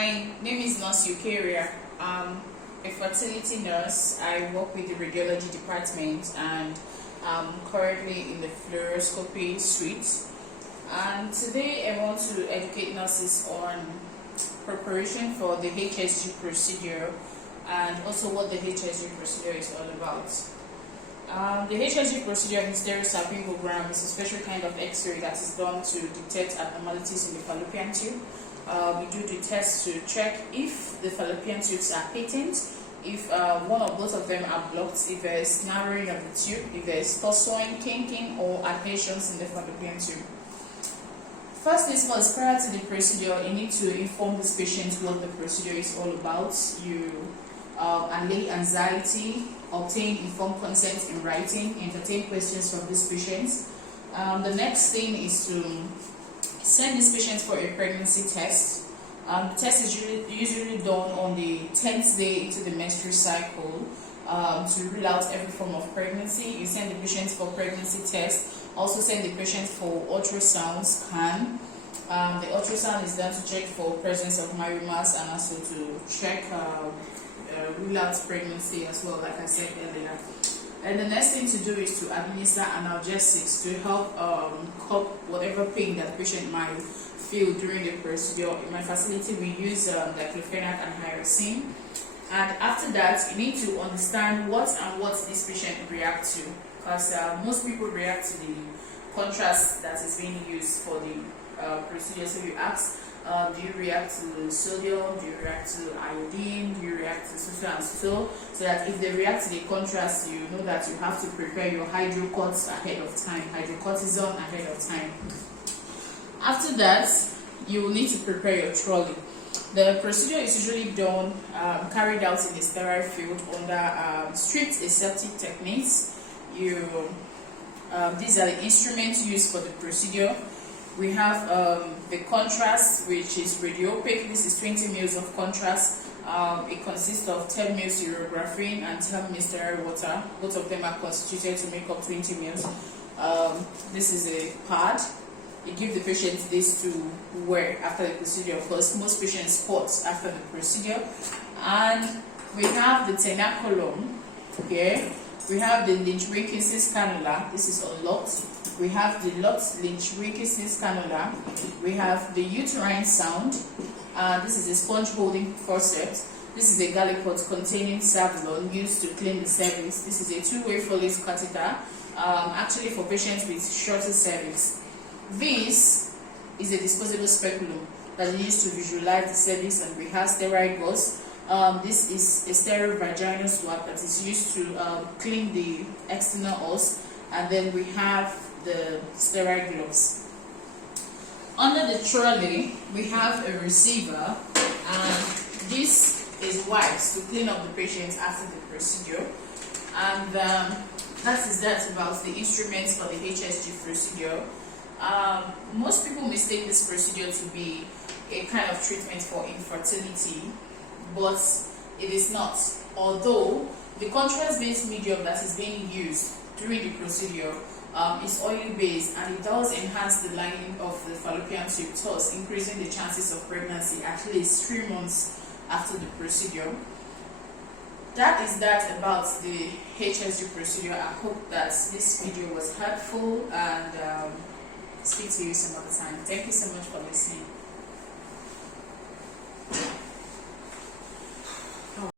My name is Nurse Eukaria. I'm a fertility nurse. I work with the radiology department and I'm currently in the fluoroscopy suite. And today I want to educate nurses on preparation for the HSG procedure and also what the HSG procedure is all about. The HSG procedure, hysterosalpingogram, is a special kind of X-ray that is done to detect abnormalities in the fallopian tube. We do the test to check if the fallopian tubes are patent, if one or both of them are blocked, if there is narrowing of the tube, if there is torssoing, kinking, or adhesions in the fallopian tube. First things first, prior to the procedure, you need to inform this patient what the procedure is all about. You allay anxiety, obtain informed consent in writing, entertain questions from these patients. The next thing is to send these patients for a pregnancy test. The test is usually done on the 10th day into the menstrual cycle to rule out every form of pregnancy. You send the patients for pregnancy test, also send the patient for ultrasound scan. The ultrasound is done to check for presence of myomas and also to check rule out pregnancy as well, like I said earlier. And the next thing to do is to administer analgesics to help cope whatever pain that the patient might feel during the procedure. In my facility, we use diclofenac and hyoscine. And after that, you need to understand what this patient reacts to, because most people react to the contrast that is being used for the procedure. So you ask, do you react to sodium, do you react to iodine, do you react to so and so that if they react to the contrast, you know that you have to prepare your hydrocortisone ahead of time. After that, you will need to prepare your trolley. The procedure is usually done, carried out in a sterile field under strict aseptic techniques. These are the instruments used for the procedure. We have the contrast, which is radiopaque. This is 20 ml of contrast. It consists of 10 ml urographene and 10 ml sterile water. Both of them are constituted to make up 20 ml. This is a pad. You give the patient this to wear after the procedure. Of course, most patients spot after the procedure. And we have the tenaculum here. We have the Lynch-Wilkinson cannula. This is unlocked. We have the locked Lynch-Wilkinson cannula. We have the uterine sound. This is a sponge holding forceps. This is a Gallipot containing Savlon used to clean the cervix. This is a two-way Foley's catheter, actually for patients with shorter cervix. This is a disposable speculum that is used to visualize the cervix, and we have sterile gauze. This is a sterile vaginal swab that is used to clean the external os, and then we have the sterile gloves. Under the trolley, we have a receiver, and this is wipes to clean up the patient after the procedure. And that about the instruments for the HSG procedure. Most people mistake this procedure to be a kind of treatment for infertility, but it is not. Although the contrast-based medium that is being used during the procedure is oil-based, and it does enhance the lining of the fallopian tube, thus increasing the chances of pregnancy at least 3 months after the procedure. That is that about the HSG procedure. I hope that this video was helpful, and speak to you some other time. Thank you so much for listening.